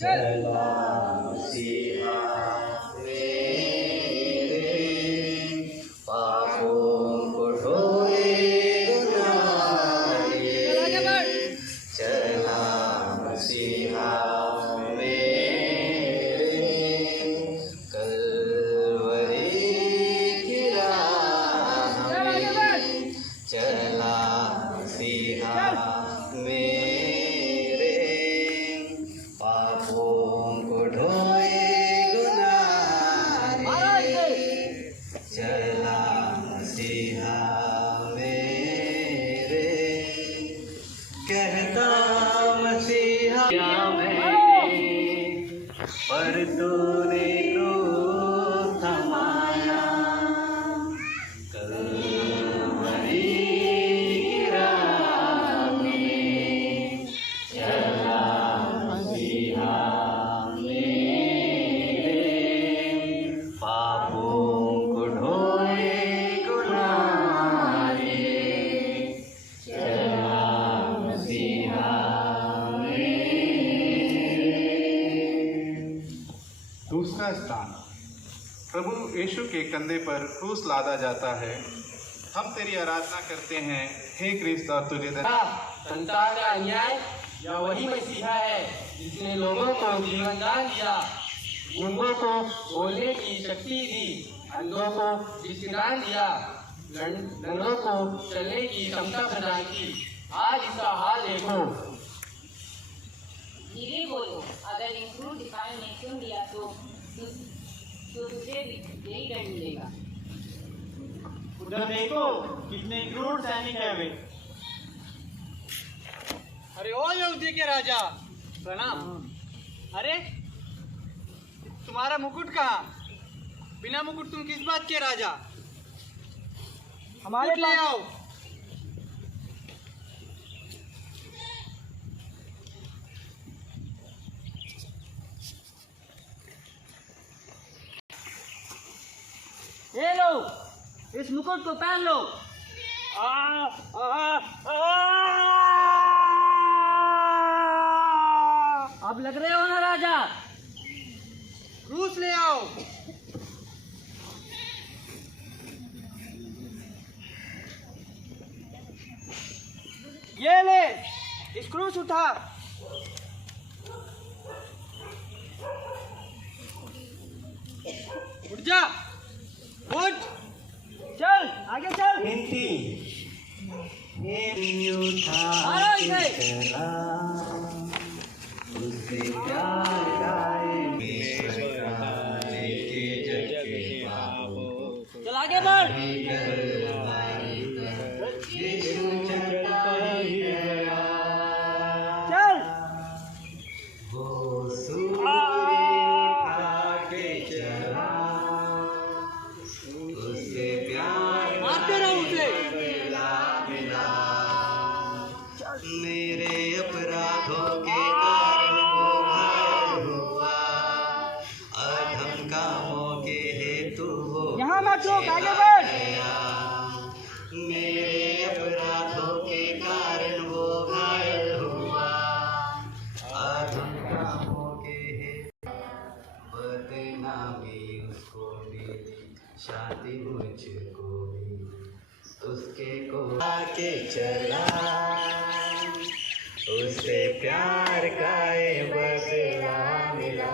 चला मसीहा मेरे, पापों को ढोए गुनाहे। चला मसीहा मेरे, कलवरी की राह में। चला मसीहा मेरे, पापों को ढोए गुनाहे। चला मसीहा मेरे, कहता मसीहा मैंने, पर तूने क्रूस थमाया। कलवरी की राह में, चला मसीहा मेरे, पापों को ढोए गुनाहे। चला मसीहा दूसरा स्थान, प्रभु यीशु के कंधे पर क्रूस लादा जाता है। हम तेरी आराधना करते हैं हे क्रिस्त, और तुझे संसार का अन्याय या वही मसीहा है जिसने लोगों को जीवन दान दिया, गूंगों को बोलने की शक्ति दी, अंधों को दृष्टिदान दिया, नंगों को चलने की क्षमता प्रदान की। आज इसका हाल देखो। धीरे बोलो, अगर इन क्रूर सिपाहियों ने सुन लिया तो तुझे भी यही दंड मिलेगा। उधर देखो, कितने क्रूर सैनिक है वे। अरे ओ यहूदी के राजा, प्रणाम। अरे तुम्हारा मुकुट कहाँ? बिना मुकुट तुम किस बात के राजा? हमारे ले आओ। ये लो, इस मुकुट को पहन लो। अब लग रहे हो ना राजा? क्रूस ले आओ। ये ले, इस क्रूस उठा। उठ जा, उठ। चल आगे चल। उठा के चला, उससे प्यार गाए के जग के पापों। चल आगे बढ़। यीशु चलता ही गया, चल। वो सूर्य उठा के चला, उससे प्यार मारते रहो उसे। मिला। मेरे अपराधों के कारण वो घायल हुआ, अधम कामों के हेतु वो यहाँ मत रोक, आगे बढ़। गया। मेरे अपराधों के कारण वो घायल हुआ, अधम कामों के हेतु बदनामी उसको मिली, शादी मुझको मिली, उसके को आके चला, उससे प्यार का बदला मिला।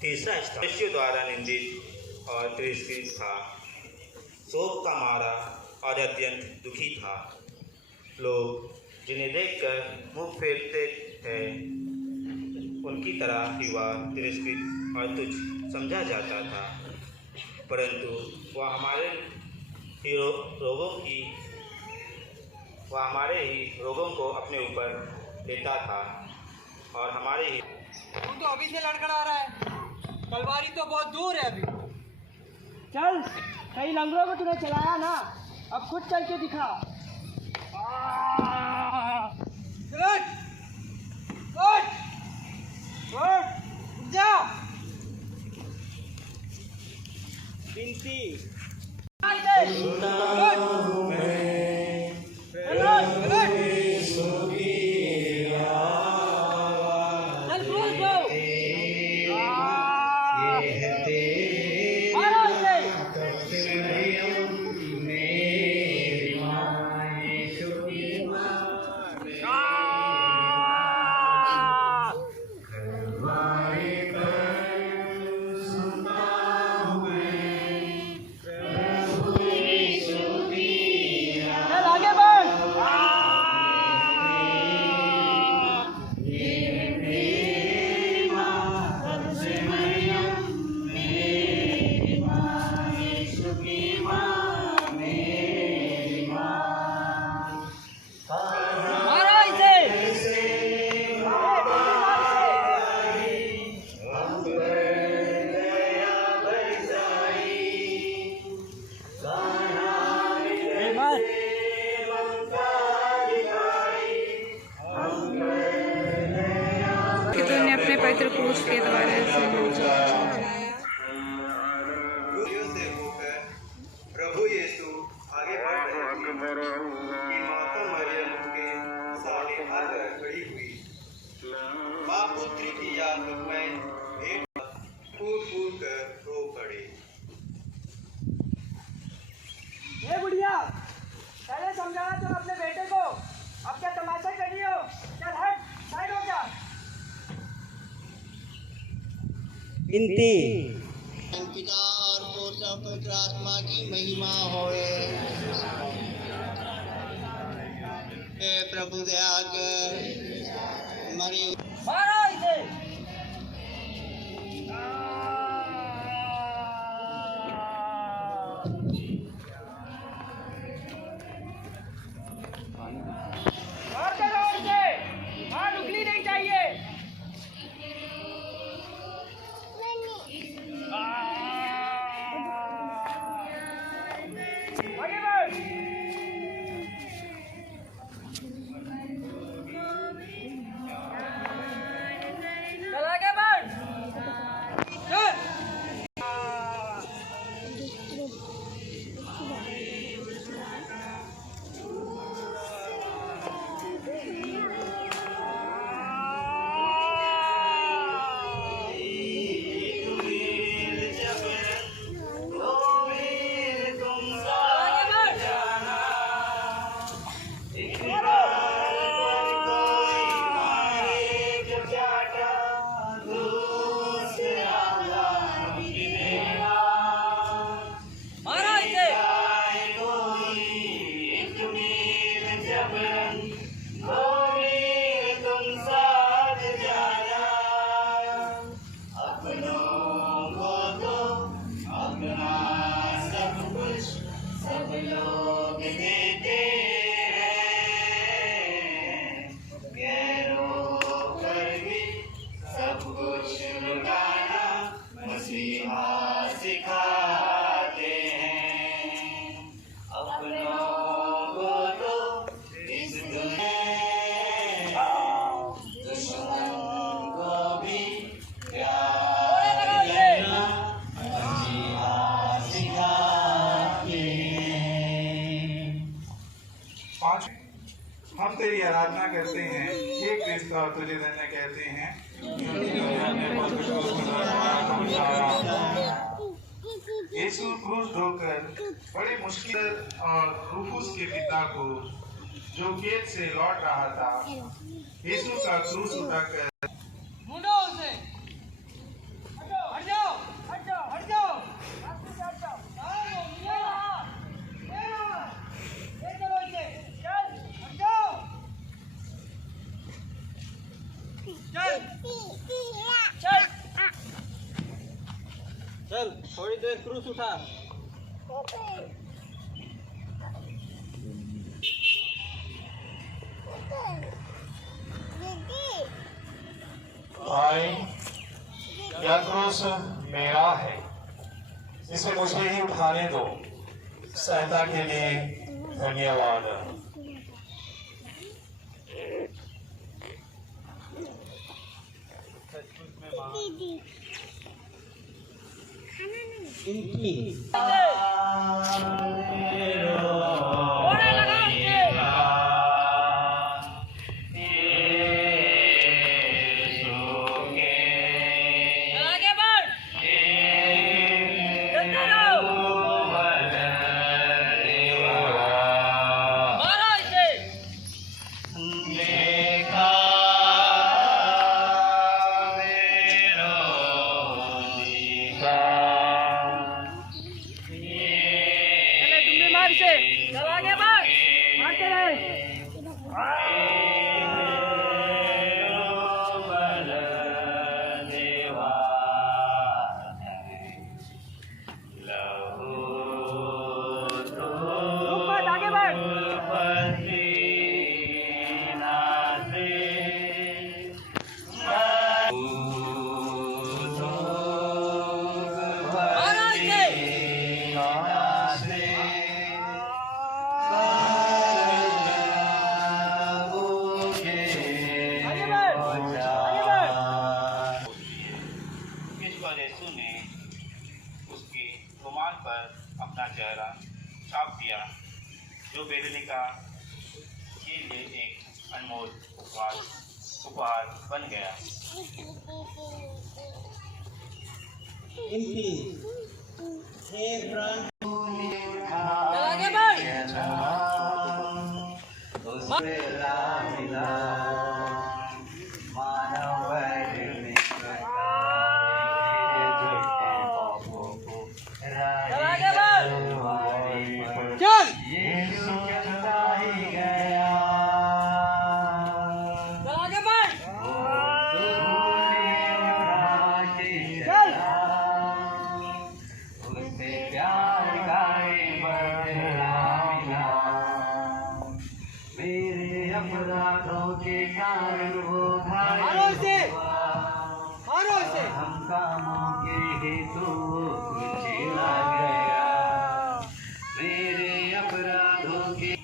तीसरा स्थान यीशु द्वारा निंदित और तिरस्कृत था, शोक का मारा और अत्यंत दुखी था। लोग जिन्हें देखकर मुंह फेरते थे, उनकी तरह ही वह तिरस्कृत और तुच्छ समझा जाता था, परंतु वह हमारे ही रोगों को अपने ऊपर लेता था और हमारे ही। तू तो अभी से लड़खड़ा रहा है, तलवारी तो बहुत दूर है अभी। चल, कई लंगड़ों को तूने चलाया ना, अब खुद चल के दिखा। चल, उठ, उठ जा। बिनती पवित्र क्रूस के द्वारा से होकर प्रभु यीशु आगे बढ़ रहे थे कि माता मरियम के सामने आकर खड़ी हुई। माँ पुत्री की याद में भेंट फूट फूट कर रो पड़े। ये बुढ़िया, पहले समझाना तुम अपने बेटे को, अब क्या तमाशा कर रही हो? चल हट, साइड हो जा। पिता और पुत्र और पवित्र आत्मा की महिमा होए। हे प्रभु दया कर मरी मारो इसे। मारते रहो इसे, मार उगली नहीं चाहिए। आगे बढ़। चल आगे बढ़। चल। हम तेरी आराधना करते हैं हे क्रिस्त और तुझे धन्य कहते हैं। यीशु क्रूस ढोकर बड़ी मुश्किल और रूफुस के पिता को जो खेत से लौट रहा था, यीशु का क्रूस उठाकर मुंडो उसे। हट जाओ, हट जाओ, हट जाओ, हट जाओ। रास्ते से हट जाओ। ये रहा, ये रहा। ये चलो इसे। चल, हट जाओ। चल, चल, चल थोड़ी देर क्रूस उठा। भाई यह क्रूस मेरा है, इसे मुझे ही उठाने दो। सहायता के लिए धन्यवाद। चले चेहरा छाप दिया, जो वेदनिका के लिए एक अनमोल उपहार बन गया।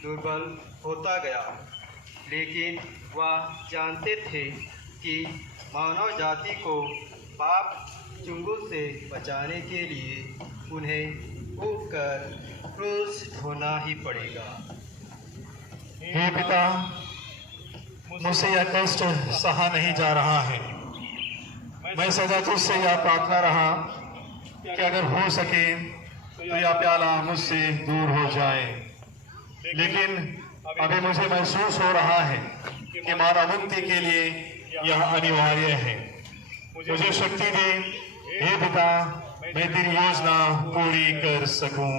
दुर्बल होता गया, लेकिन वह जानते थे कि मानव जाति को पाप चुंगल से बचाने के लिए उन्हें उठकर क्रूस ढोना ही पड़ेगा। हे पिता, मुझसे यह कष्ट सहा नहीं जा रहा है। मैं सदा तुझसे यह प्रार्थना रहा कि अगर हो सके तो यह प्याला मुझसे दूर हो जाए, लेकिन अभी मुझे महसूस हो रहा है कि मानव मुक्ति के लिए यह अनिवार्य है। मुझे शक्ति दे हे पिता, मैं तेरी योजना पूरी कर सकूं।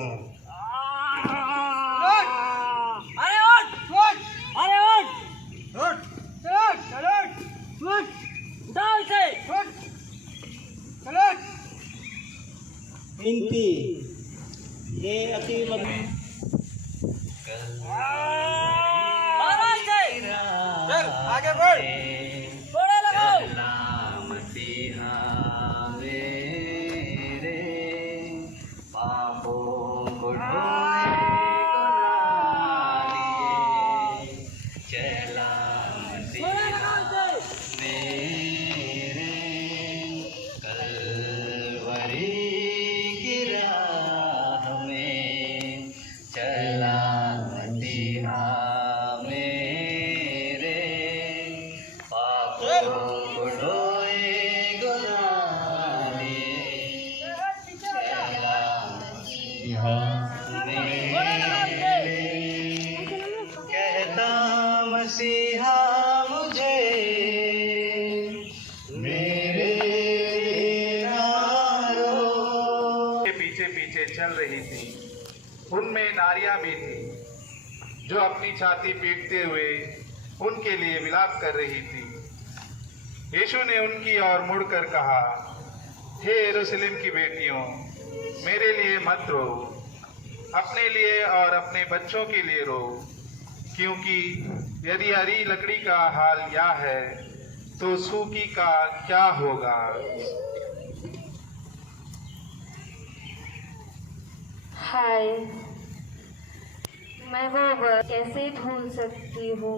विनती ये अति आगे बढ़, थोड़ा लगाओ। मसीहा मेरे पापों को ढोने को ना लिए, चला मसीहा मेरे कलवरी की राह में, चला मसीहा कहता मसीहा मुझे मेरे के पीछे पीछे चल रही थी। उनमें नारियां भी थी जो अपनी छाती पीटते हुए उनके लिए विलाप कर रही थी। यीशु ने उनकी ओर मुड़कर कहा, हे यरूशलेम की बेटियों, मेरे लिए मत रो, अपने लिए और अपने बच्चों के लिए रो, क्योंकि यदि हरी लकड़ी का हाल यह है तो सूखी का क्या होगा। हाय, मैं वो वक्त कैसे भूल सकती हूँ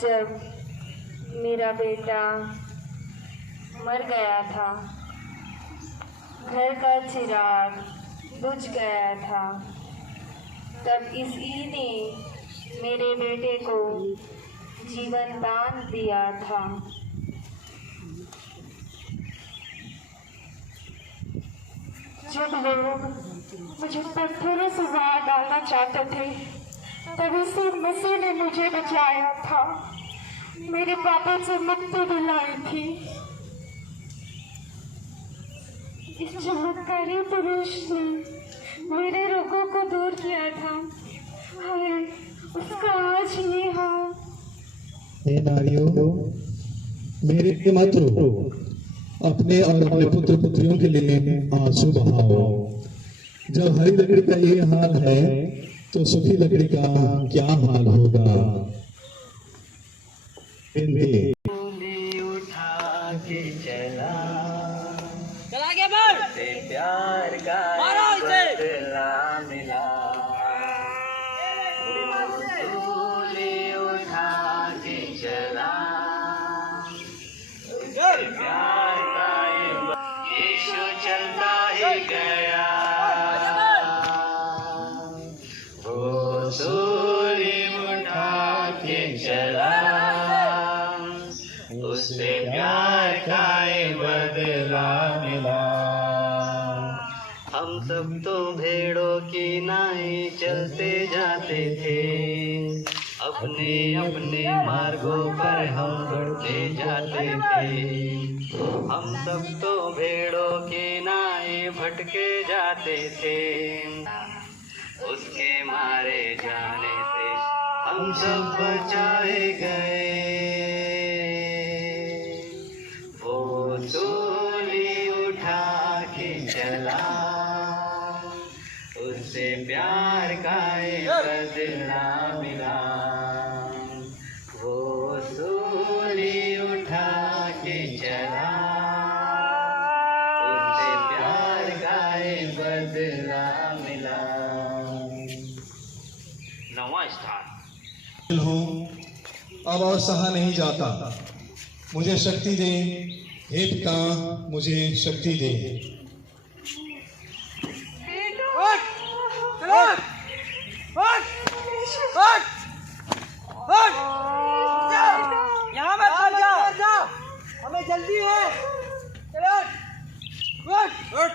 जब मेरा बेटा मर गया था, घर का चिराग बुझ गया था। तब इसी ने मेरे बेटे को जीवन दान दिया था। जब लोग मुझे पत्थरों से मार डालना चाहते थे, तभी से मसीह ने मुझे बचाया था, मेरे पापों से मुक्ति दिलाई थी। इस चमत्कारी पुरुष ने मेरे रोगों को दूर किया था। हाय, उसका आज ये हाल। हे नारियों, मेरे लिए मत रो, अपने और अपने पुत्र पुत्रियों के लिए आंसू बहाओ। जब हरी लकड़ी का ये हाल है तो सूखी लकड़ी का क्या हाल होगा। उठा के चला के बढ़, प्यार का बदला मिला, उठा के चला प्यार का यीशु चलता ही गया, उससे प्यार का एक बदला मिला। हम सब तो भेड़ों की नाई चलते जाते थे, अपने अपने मार्गों पर हम बढ़ते जाते थे। हम सब तो भेड़ों की नाई भटके जाते थे, उसके मारे जाने से हम सब बचाए गए। वो सूली उठा के चला, उससे प्यार का एक बदला मिला। वो सूली उठा के चला, उससे प्यार का एक बदला मिला। नवा स्थान हूँ, अब और सहा नहीं जाता, मुझे शक्ति दे हे पिता, मुझे शक्ति दे। यहाँ मत मर जा, हमें जल्दी है। चलो उठ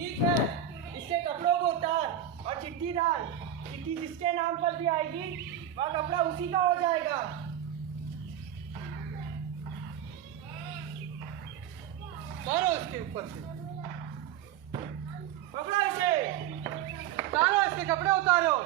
ठीक है, इसके कपड़ों को उतार और चिट्ठी डाल। चिट्ठी जिसके नाम पर भी आएगी वह कपड़ा उसी का हो जाएगा। उतारो इसके ऊपर से, पकड़ो इसे, उतारो इसके कपड़े उतारो।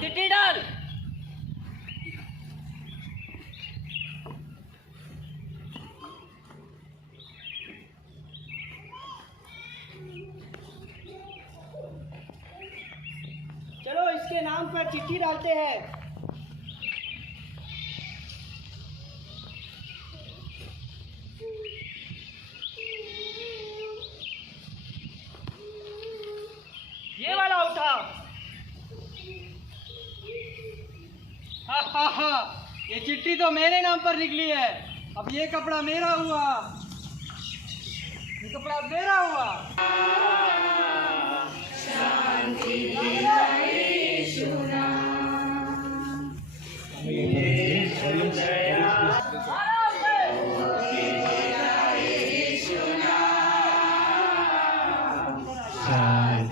चिट्ठी डाल। चलो इसके नाम पर चिट्ठी डालते हैं। ये वाला उठा। ये चिट्ठी तो मेरे नाम पर निकली है, अब ये कपड़ा मेरा हुआ, ये कपड़ा मेरा हुआ। शांति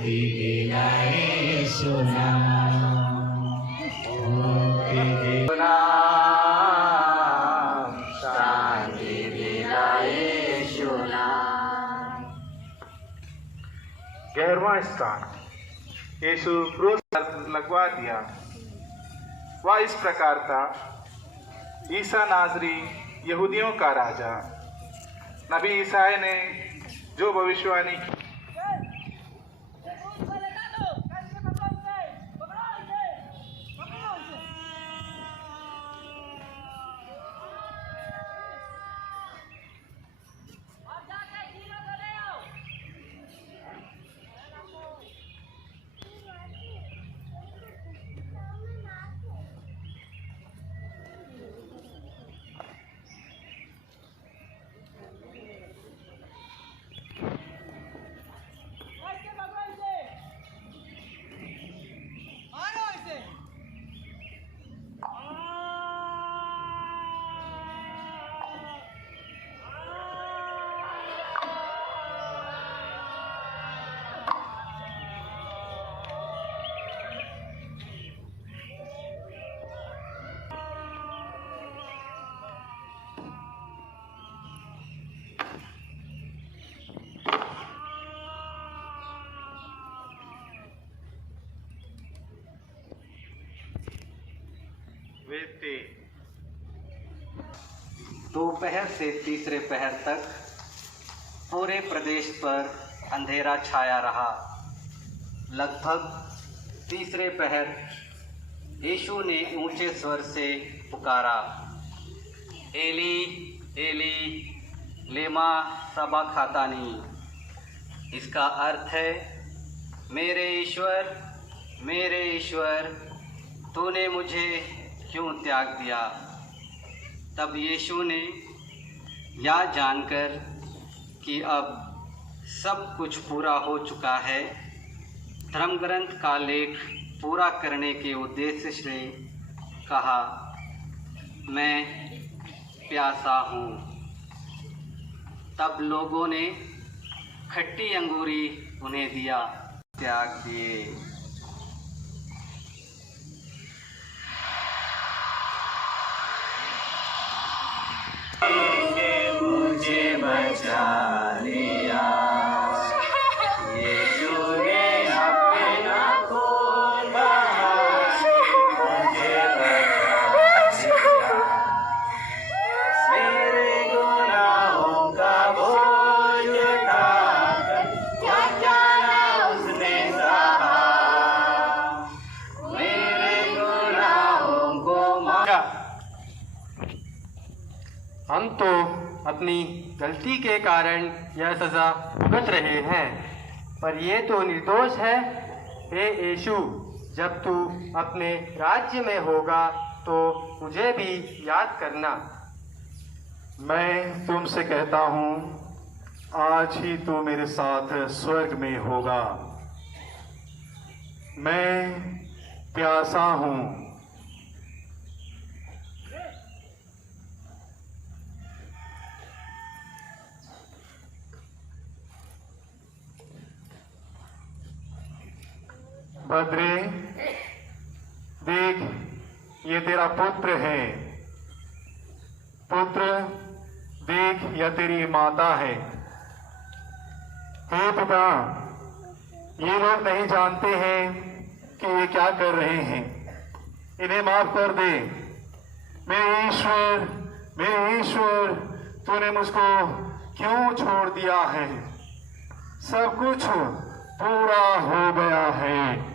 दिलाए सुना शांति दिलाए सुना। 11वां स्थान, यीशु क्रूस पर लगवा दिया। वह इस प्रकार था, ईसा नाजरी यहूदियों का राजा। नबी ईसाई ने जो भविष्यवाणी की, दोपहर से तीसरे पहर तक पूरे प्रदेश पर अंधेरा छाया रहा। लगभग तीसरे पहर यीशु ने ऊंचे स्वर से पुकारा, एली एली लेमा सबक्तानी। इसका अर्थ है, मेरे ईश्वर तूने मुझे क्यों त्याग दिया। तब यीशु ने यह जानकर कि अब सब कुछ पूरा हो चुका है, धर्मग्रंथ का लेख पूरा करने के उद्देश्य से कहा, मैं प्यासा हूँ। तब लोगों ने खट्टी अंगूरी उन्हें दिया, त्याग दिए। मुझे बचा लिया, यीशु ने अपना खून बहा मुझे बचा लिया। मेरे गुनाहों का बोझ उठाकर क्या जाना उसने सहा, मेरे गुनाहों को मारा। हम तो अपनी गलती के कारण यह सज़ा भुगत रहे हैं, पर ये तो निर्दोष है। हे यीशु, जब तू अपने राज्य में होगा तो मुझे भी याद करना। मैं तुमसे कहता हूँ, आज ही तू मेरे साथ स्वर्ग में होगा। मैं प्यासा हूँ। भद्रे, देख, ये तेरा पुत्र है। पुत्र, देख, यह तेरी माता है। हे पिता, ये लोग नहीं जानते हैं कि ये क्या कर रहे हैं, इन्हें माफ कर दे। मेरे ईश्वर, तूने मुझको क्यों छोड़ दिया है? सब कुछ पूरा हो गया है।